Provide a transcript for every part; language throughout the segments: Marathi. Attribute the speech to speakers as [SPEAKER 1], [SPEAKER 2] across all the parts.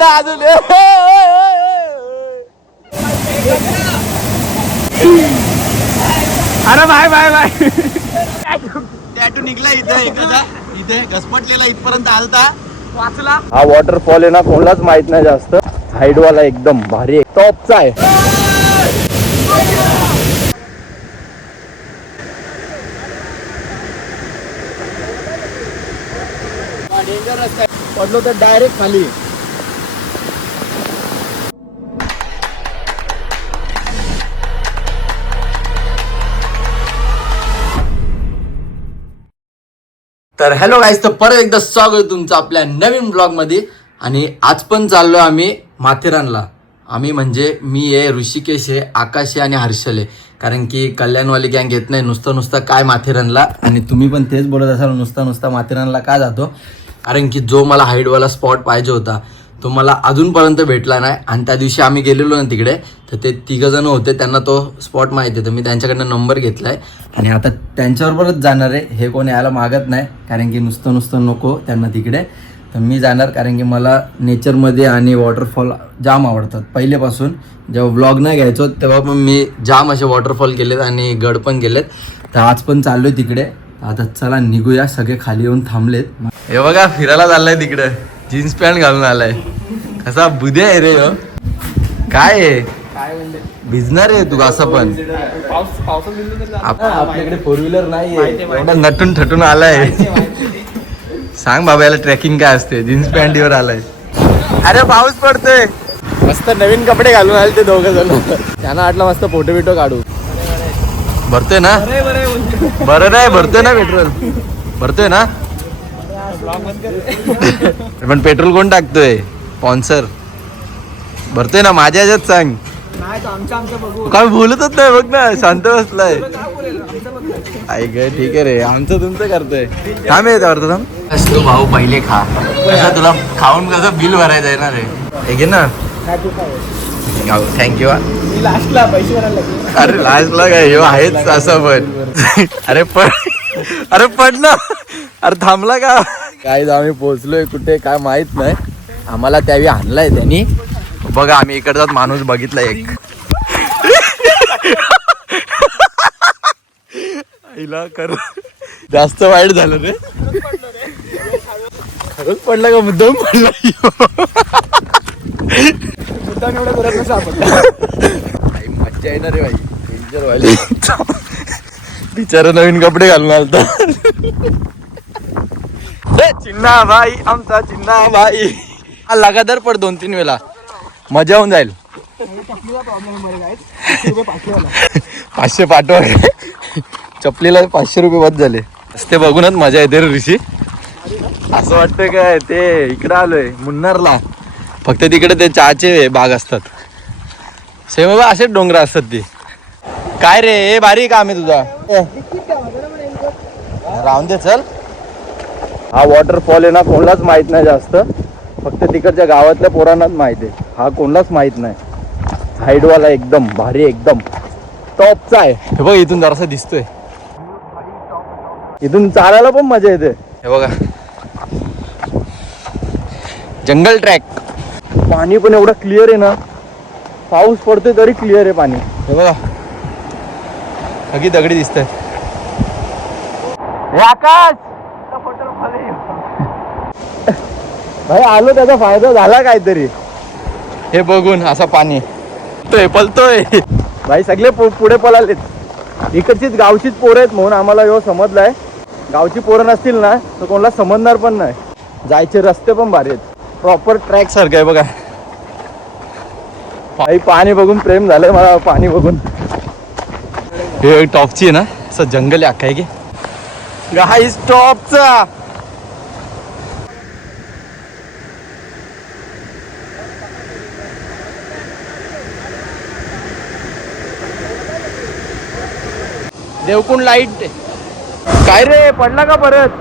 [SPEAKER 1] तर अजून.
[SPEAKER 2] अरे बाय बाय बाय.
[SPEAKER 1] टॅटू निघला इथं एखादा. इथे घसपटलेला इथपर्यंत आलता.
[SPEAKER 2] वाचला.
[SPEAKER 1] हा वॉटरफॉल आहे ना कोणालाच माहीत नाही जास्त. हाईट वाला एकदम भारी टॉपचा आहे. पडलो तर डायरेक्ट खाली. तर हॅलो गाईज तर परत एकदा स्वागत आहे तुमचं आपल्या नवीन ब्लॉगमध्ये आणि आज पण चाललो आम्ही माथेरानला. आम्ही म्हणजे मी आहे ऋषिकेश आहे आकाश आहे आणि हर्षल आहे. कारण की कल्याणवाली गँग येत नाही नुसतं नुसतं काय माथेरानला. आणि तुम्ही पण तेच बोलत असाल नुसता नुसता माथेरानला का जातो? कारण की जो मला हाईटवाला स्पॉट पाहिजे होता तो मला अजूनपर्यंत भेटला नाही. आणि त्या दिवशी आम्ही गेलेलो ना तिकडे तर ते तिघं जण होते त्यांना तो स्पॉट माहिती आहे तर मी त्यांच्याकडनं नंबर घेतला आहे आणि आता त्यांच्याबरोबरच जाणार आहे हे कोणी यायला मागत नाही कारण की नुसतं नुसतं नको त्यांना तिकडे. तर मी जाणार कारण की मला नेचरमध्ये आणि वॉटरफॉल जाम आवडतात पहिलेपासून. जेव्हा व्लॉग नाही घ्यायचो तेव्हा पण मी जाम असे वॉटरफॉल केलेत आणि गड पण गेलेत तर आज पण चाललोय तिकडे. आता चला निघूया सगळे खाली येऊन थांबलेत. हे बघा फिरायला चाललंय तिकडे. जीन्स पॅन्ट घालून आलाय. कसा बुद्या आहे रे हो काय आहे? भिजणार आहे तू असं पण. आपल्याकडे फोर व्हीलर नाही नटून ठटून आलाय. सांग बाबा याला ट्रेकिंग काय असते? जीन्स पॅन्ट वर आलाय. अरे पाऊस पडतोय. मस्त नवीन कपडे घालून आले ते दोघ जण. त्यांना वाटलं मस्त फोटो बिटो काढू. भरतोय ना?
[SPEAKER 2] बरं
[SPEAKER 1] नाही भरतोय ना पेट्रोल भरतोय ना? पण पेट्रोल कोण टाकतोय? स्पॉन्सर भरतोय ना माझ्या ह्याच्यात सांग.
[SPEAKER 2] नाही तर आमचं आमचं बघू.
[SPEAKER 1] काय बोलतच नाही बघ ना शांत बसलाय.
[SPEAKER 2] काय बोलेल? आमचं बघ.
[SPEAKER 1] ऐक ठीक आहे रे आमचं तुमचं करतोय. थांब येत वाटतं तू भाऊ पहिले खा. कसं तुला खाऊन कसं बिल भरायचं आहे ना रे? हे घे ना.
[SPEAKER 2] काय तू काय?
[SPEAKER 1] थँक्यू
[SPEAKER 2] लागले.
[SPEAKER 1] अरे लास्टला काय? हे आहेच असं पण. अरे पण अरे पड ना. अरे थांबला का? काय आम्ही पोहोचलोय कुठे काय माहीत नाही. आम्हाला त्यावेळी आणलाय त्यांनी. बघा आम्ही इकडचाच माणूस बघितला एक. आईला कर. जास्त वाईट झालं रे. खरंच पडला का? मुद्दाम पडला.
[SPEAKER 2] मुद्दाम एवढं करत नसा आपण
[SPEAKER 1] आई मज्जा येणार रे भाई डेंजर वाले बिचारा नवीन कपडे घालून आलता. ए, चिन्ना भाई आमचा चिन्ना भाई हा लगातार पड दोन तीन वेळा. मजा होऊन जाईल. पाचशे पाठवा चपलीला पाचशे रुपये बस झाले. ते बघूनच मजा येते रे ऋषी. असं वाटतं काय ते इकडं आलोय मुन्नारला. फक्त तिकडे ते चहाचे बाग असतात. सेम बाबा असेच डोंगर असतात ते. काय रे हे भारी काम आहे तुझा. राहून दे चल. हा वॉटरफॉल आहे ना कोणालाच माहीत नाही जास्त. फक्त तिकडच्या गावातल्या पोरांनाच माहीत आहे. हा कोणालाच माहीत नाही. हाईटवाला एकदम भारी एकदम. टॉपचा आहे. हे बघ इथून जरासा दिसतोय. इथून चालायला पण मजा येते. हे बघा. जंगल ट्रॅक पाणी पण एवढं क्लिअर आहे ना. पाऊस पडतोय तरी क्लिअर आहे पाणी. हे बघा. सगळी दगडी दिसत हे आकाश भाई आलो त्याचा फायदा झाला काहीतरी. हे बघून असं पाणी. पळतोय पलतोय भाई सगळे पुढे पळालेत. इकडचीच गावचीच पोरं आहेत म्हणून आम्हाला ह्यो समजलाय. गावची पोरं नसतील ना तर कोणाला समजणार पण नाही. जायचे रस्ते पण भारी आहेत. प्रॉपर ट्रॅक सारखं आहे बघा. भाई पाणी बघून प्रेम झालंय मला पाणी बघून. हे टॉपची आहे ना असं जंगल आहे अख्खा आहे की टॉपचा. देवकुंड लाइट. काय रे पडला का परत?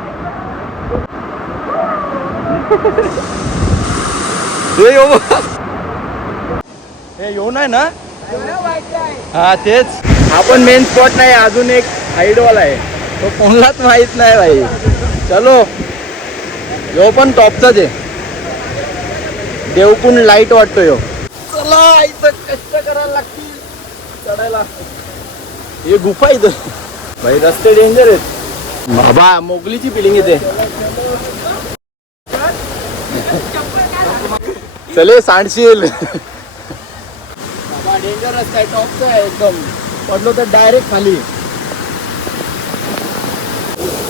[SPEAKER 1] हे यो हे येऊ नाही ना? हा तेच. आपण मेन स्पॉट नाही अजून एक हाईडवाला आहे. तो कोणालाच माहीत नाही भाई. चलो. यो पण टॉपचाच आहे. देवकुंड लाइट वाटतो यो. चला इथं कष्ट करायला लागतील. चढायला. हे गुफा इथं भाई रस्ते डेंजर आहेत बाबा मोगलीची बिल्डिंग येते चले सांडशील बाबा डेंजर रस्ता आहे टॉपचा आहे एकदम। पडलो तर डायरेक्ट खाली।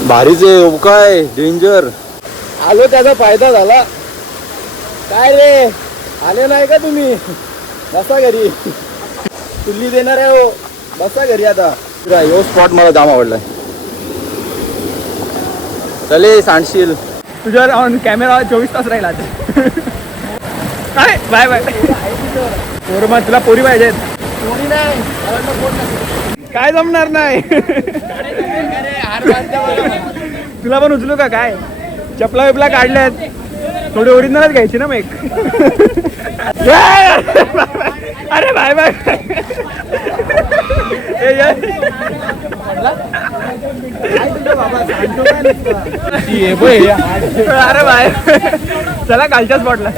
[SPEAKER 1] भारीच आहे हो काय डेंजर आलो त्याचा फायदा झाला। काय रे? आले नाही का तुम्ही? बसा घरी। चुल्ली देणार आहे हो। बसा घरी आता. यो स्पॉट मला जाम आवडलाय. चले सांडशील.
[SPEAKER 2] तुझ्यावर ऑन कॅमेरा चोवीस तास राहील आता. काय? Bye bye. पोर मग तुला पोरी पाहिजेत
[SPEAKER 1] नाही.
[SPEAKER 2] काय जमणार नाही? तुला पण उचलू का? काय? चपला बिपला काढल्यात. थोडी ओरिजिनलच घ्यायची ना मग एक. अरे बाय बाय ए, ये. अरे बाय. चला कालच्या स्पॉटला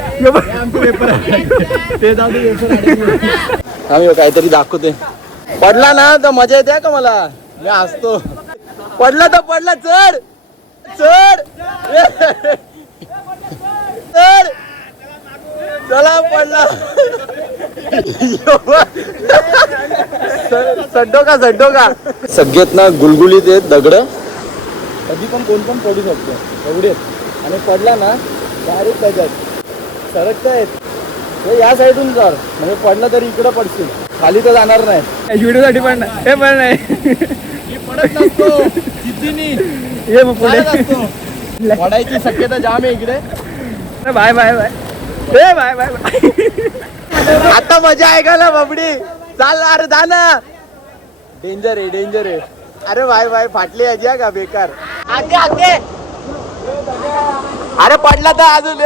[SPEAKER 2] ते जाऊ दे
[SPEAKER 1] आम्ही काहीतरी दाखवते. पडला ना तर मजा येते का मला? मी हसतो. पडला तर पडला चढ. चढ. चढ चला पडला. सड्डो का सड्डो का सगळ्यात ना गुलगुलीत आहेत दगड. कधी पण कोण पण पडू शकतो. एवढे. आणि पडला ना डायरेक्ट त्याच्यात. सरकतायत. हे या साईडून कर म्हणजे पडलं तरी इकडं पडशील. खाली तर जाणार नाही.
[SPEAKER 2] व्हिडिओसाठी पण. हे पण नाही.
[SPEAKER 1] पडत नसतो.
[SPEAKER 2] मग पुढे.
[SPEAKER 1] असतो. पडायची शक्यता जाम आहे इकडे.
[SPEAKER 2] Bye bye bye. ए बाय बाय बाय.
[SPEAKER 1] आता मजा आहे का ना बाबडी? चाल अरे जा ना. डेंजर आहे डेंजर आहे. अरे बाय बाय फाटली याची का बेकार? आगे आगे. अरे पडला तर अजून.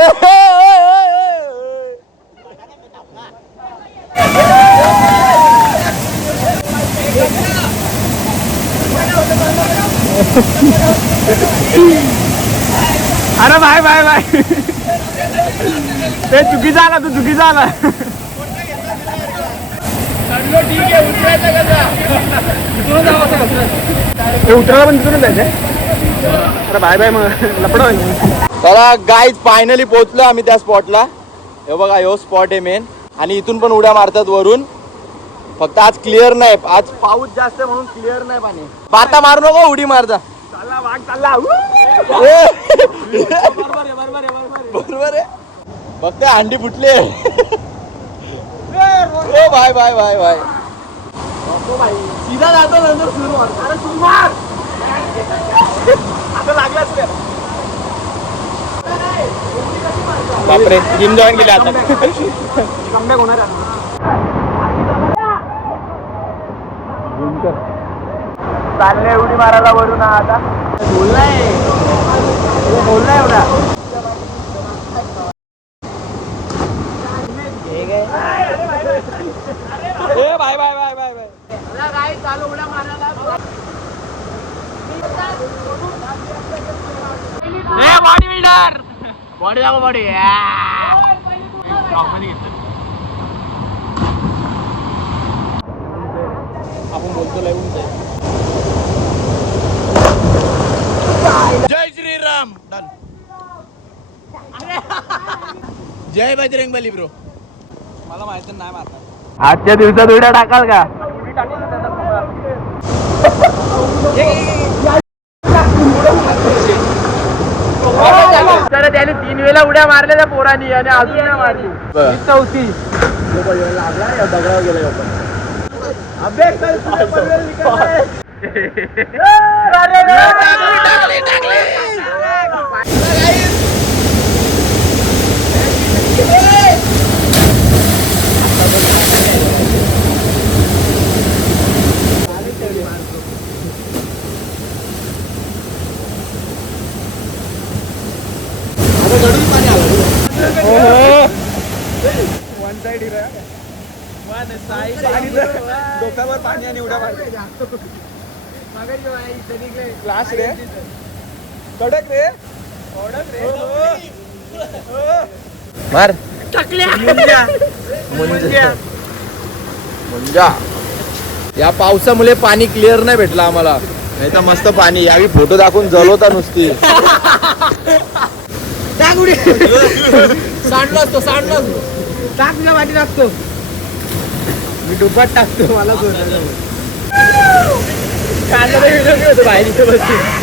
[SPEAKER 2] अरे बाय बाय बाय. ते चुकीचा आला तू चुकीचा आला हे उतरायला पण तिथूनच जायचंय अरे बाय बाय मग. लपडा
[SPEAKER 1] चला गाईज फायनली पोहोचलो आम्ही त्या स्पॉटला हे बघा ह्यो स्पॉट आहे मेन आणि इथून पण उड्या मारतात वरून. फक्त आज क्लिअर नाही. आज पाऊस जास्त आहे म्हणून क्लिअर नाही पाणी. आता मारू नको उडी मारता
[SPEAKER 2] चालला वाघ चालला.
[SPEAKER 1] बरोबर आहे. फक्त अंडी फुटले. ओ बाय बाय बाय बाय. सीधा जातो नंतर सुरू अरे सुरू मार.
[SPEAKER 2] आता लागलाच रे
[SPEAKER 1] बापरे जिम जॉईन केले आता.
[SPEAKER 2] कमबॅक होणार
[SPEAKER 1] चालले उडी मारायला वरून आता. बोललाय. बोललाय एवढा
[SPEAKER 2] ए bye bye bye bye bye builder
[SPEAKER 1] body दाखव बॉडी आपण बोलतो आहे. जय श्रीराम. डन जय बजरंग बली ब्रो
[SPEAKER 2] मला माहिती नाही मारणार
[SPEAKER 1] आजच्या दिवसात उड्या टाकाल का? तर त्याने तीन वेळा उड्या मारल्या त्या पोरांनी आणि अजून नाही मारली ही चौथी. अबे, तुझे पनवेल निघाले. टाकली, टाकली.
[SPEAKER 2] वन साइड वन साइड डोक्यावर पाणी आणि उड्या मारते क्लास रे. कडक रे. कडक रे
[SPEAKER 1] मार मुंजा या पावसामुळे पाणी क्लिअर नाही भेटलं आम्हाला. नाही तर मस्त पाणी. यावी फोटो दाखवून जळवता नुसती. सांडलो असतो सांडलो असतो.
[SPEAKER 2] टाक तुला वाटी टाकतो. मी डुबात टाकतो मला बाहेर इथे बसून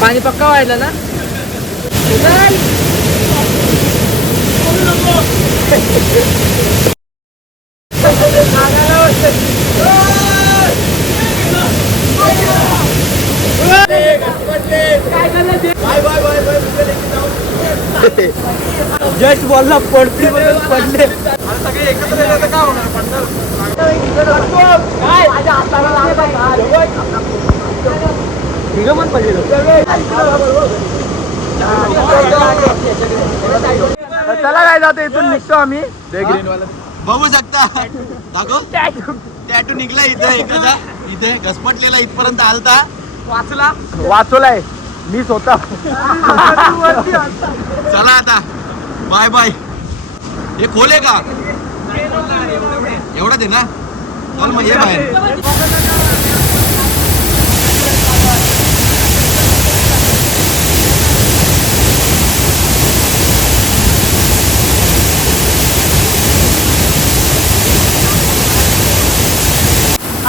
[SPEAKER 2] पाणी पक्का वाढलं ना? जस्ट बॉलला पडती म्हणून पडले. चला काय जातो इथून निघतो आम्ही.
[SPEAKER 1] बघू शकता. दाखव. टॅटू निघला इथे एखादा. इथे घसमटलेला इथपर्यंत आलता.
[SPEAKER 2] वाचला. वाचवलाय. मी स्वतः.
[SPEAKER 1] चला आता. बाय बाय हे खोले का? एवढा दे ना. चल मग ये बाहेर.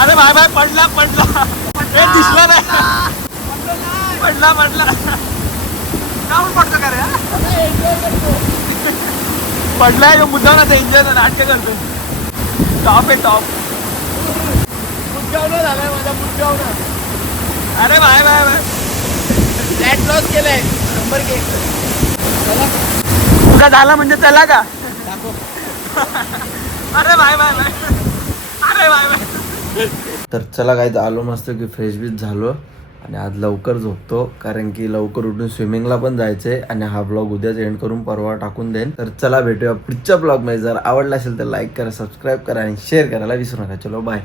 [SPEAKER 1] अरे बाय बाय पडला पडला. हे दिसला नाही. पडला पडला. काऊन पडतो का रे हा? पडलाय तो मुद्दा ना एन्जॉय नाट्य करतो टॉप आहे टॉप मुद्दावणं झालाय माझा मुद्दावणं अरे bye bye bye. Flat loss केलाय. नंबर घे का झाला म्हणजे चला का? अरे बाय बाय बाय. अरे बाय बाय. तर चला काय आलो मस्त की फ्रेश बीच झालो. आणि आज लवकर झोपतो कारण की लवकर उठून स्विमिंगला पण जायचंय. आणि हा ब्लॉग उद्याच एंड करून परवा टाकून देईन. तर चला भेटूया पुढच्या ब्लॉगमध्ये. जर आवडला असेल तर लाईक करा सबस्क्राईब करा आणि शेअर करायला विसरू नका. चलो बाय